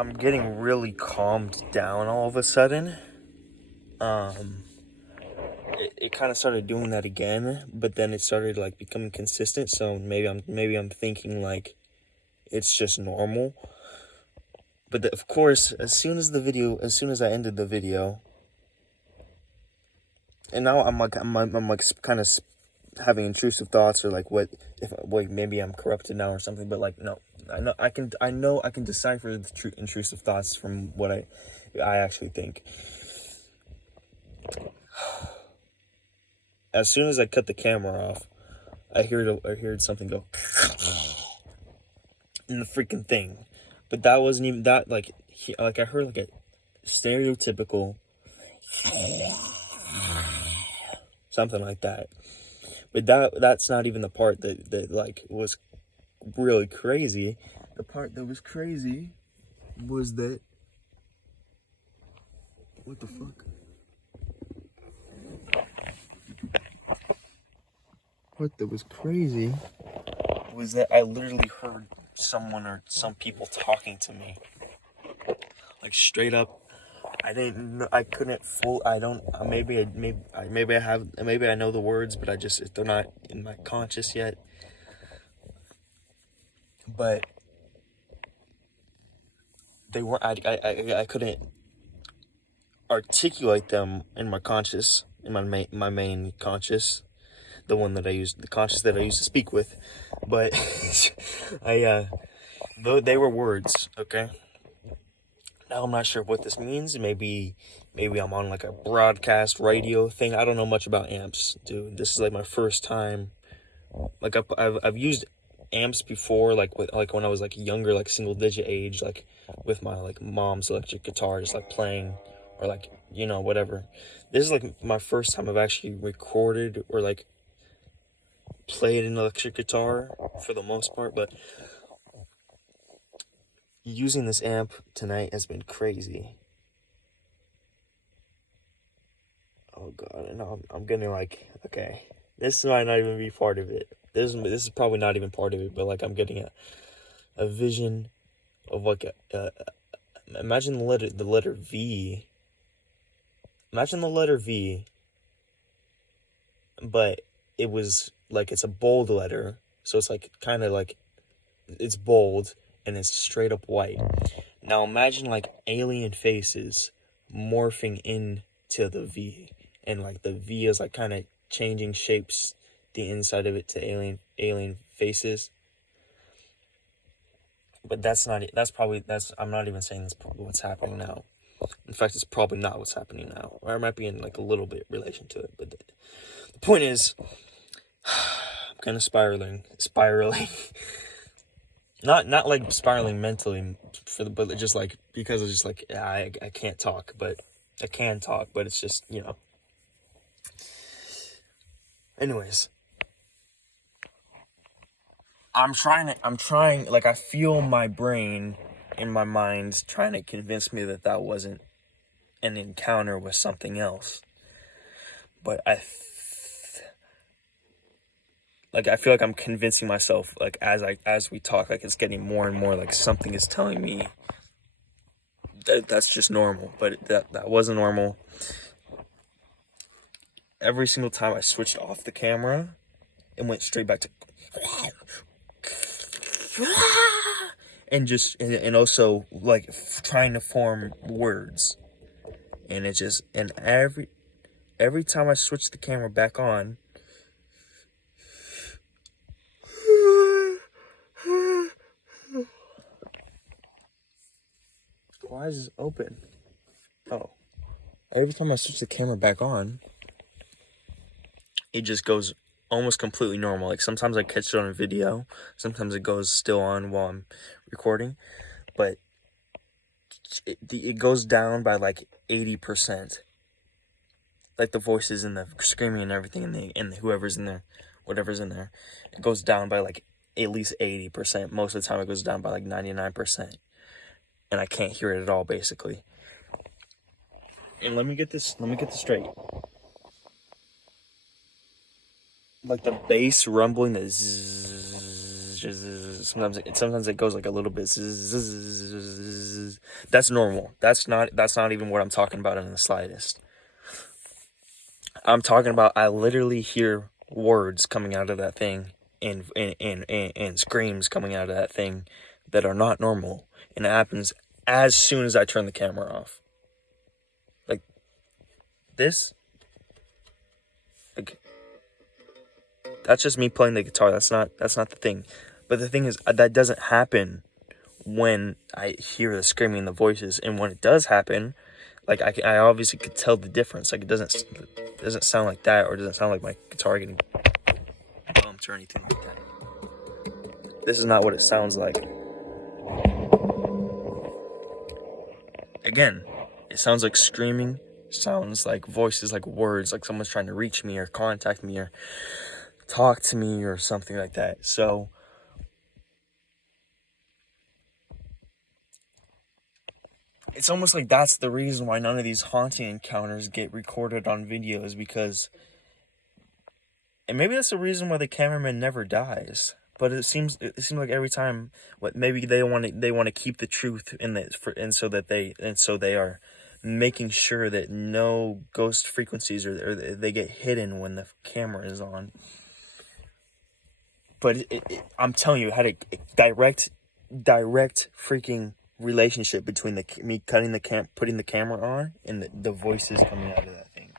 I'm getting really calmed down all of a sudden. It kind of started doing that again, but then it started like becoming consistent. So maybe I'm thinking like it's just normal. But of course, as soon as I ended the video, and now I'm like kind of having intrusive thoughts, or like, what if, wait, maybe I'm corrupted now or something. But like, no, I know I can decipher the intrusive thoughts from what I actually think. As soon as I cut the camera off, I heard something go in the freaking thing. But that wasn't even that, like, I heard like a stereotypical something like that. But that's not even the part that like was really crazy. The part that was crazy was that, what the fuck? What that was crazy was that I literally heard someone or some people talking to me. Like, straight up. I didn't know, I couldn't full, I don't, maybe I know the words, but they're not in my conscious yet. But they weren't, I couldn't articulate them in my conscious, in my main conscious, the one that I use, the conscious that I used to speak with. But they were words, okay? Now I'm not sure what this means. Maybe I'm on like a broadcast radio thing. I don't know much about amps, dude. This is like my first time. Like, I've used amps before, like when I was like younger, like single digit age, like with my like mom's electric guitar, just like playing, or like, whatever. This is like my first time I've actually recorded or like played an electric guitar for the most part. But using this amp tonight has been crazy. Oh god, and I'm getting like, okay, this might not even be part of it. This is probably not even part of it, but like, I'm getting a vision of like imagine the letter V. Imagine the letter V, but it was like, it's a bold letter, so it's like kind of like, it's bold and it's straight up white. Now imagine like alien faces morphing into the V, and like the V is like kind of changing shapes, the inside of it, to alien faces. But I'm not even saying that's probably what's happening now. In fact, it's probably not what's happening now, or it might be in like a little bit relation to it. But the point is, I'm kind of spiraling. Not like spiraling mentally, but just like, because it's just like, I can't talk, but I can talk, but it's just, Anyways, I'm trying, like, I feel my brain in my mind trying to convince me that wasn't an encounter with something else. But I feel like I'm convincing myself, like, as we talk, like, it's getting more and more like something is telling me that's just normal, but that wasn't normal. Every single time I switched off the camera, it went straight back to and also like trying to form words, and it just, and every time I switch the camera back on, why is this open? Oh, every time I switch the camera back on, it just goes almost completely normal. Like, sometimes I catch it on a video, sometimes it goes still on while I'm recording, but it goes down by like 80%. Like, the voices and the screaming and everything, and the whoever's in there, whatever's in there, it goes down by like at least 80%. Most of the time it goes down by like 99%. And I can't hear it at all, basically. And let me get this straight. Like, the bass rumbling, the zzz, sometimes it goes like a little bit. That's normal. That's not even what I'm talking about in the slightest. I'm talking about I literally hear words coming out of that thing and screams coming out of that thing that are not normal, and it happens as soon as I turn the camera off. Like this. Like that's just me playing the guitar. That's not the thing. But the thing is that doesn't happen when I hear the screaming, the voices, and when it does happen, like I obviously could tell the difference. Like it doesn't sound like that, or it doesn't sound like my guitar getting bumped or anything like that. This is not what it sounds like. Again, it sounds like screaming. Sounds like voices, like words, like someone's trying to reach me or contact me or talk to me or something like that. So it's almost like that's the reason why none of these haunting encounters get recorded on videos, because, and maybe that's the reason why the cameraman never dies. But it seems like every time, maybe they want to keep the truth in this, and so they are making sure that no ghost frequencies or they get hidden when the camera is on. But I'm telling you, it had a direct freaking relationship between me putting the camera on and the voices coming out of that thing.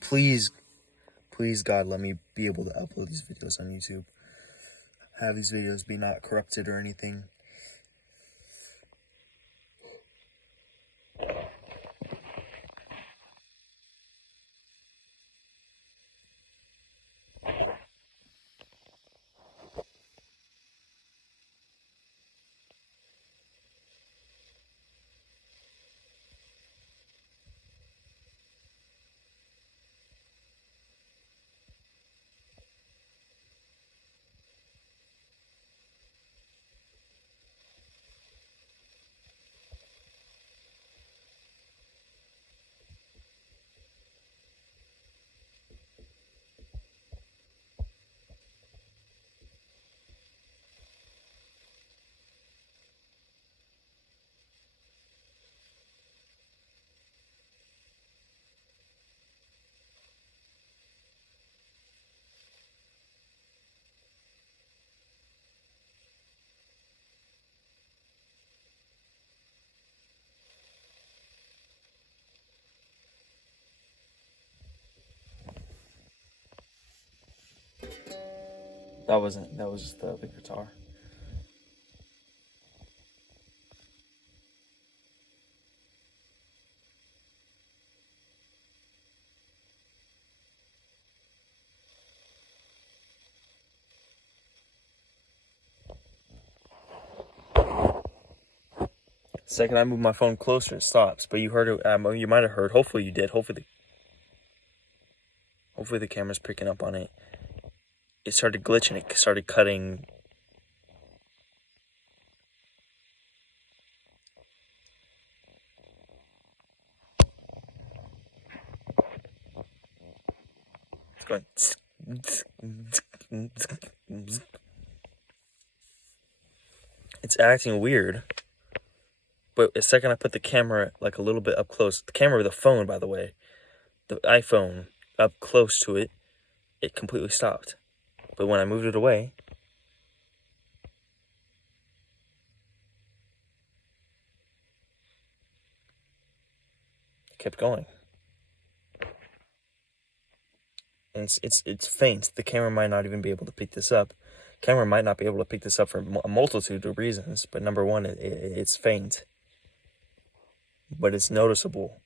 Please God, let me be able to upload these videos on YouTube. Have these videos be not corrupted or anything. That was just the guitar. Second I move my phone closer, it stops. But you heard it. You might have heard. Hopefully you did. Hopefully the camera's picking up on it. It started glitching. It started cutting. It's going. It's acting weird. But the second I put the camera like a little bit up close, the camera with the phone, by the way, the iPhone up close to it, it completely stopped. But when I moved it away, it kept going. And it's faint. The camera might not even be able to pick this up. Camera might not be able to pick this up for a multitude of reasons. But number one, it's faint. But it's noticeable.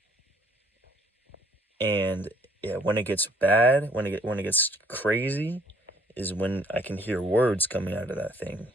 And yeah, when it gets bad, when it gets crazy, is when I can hear words coming out of that thing.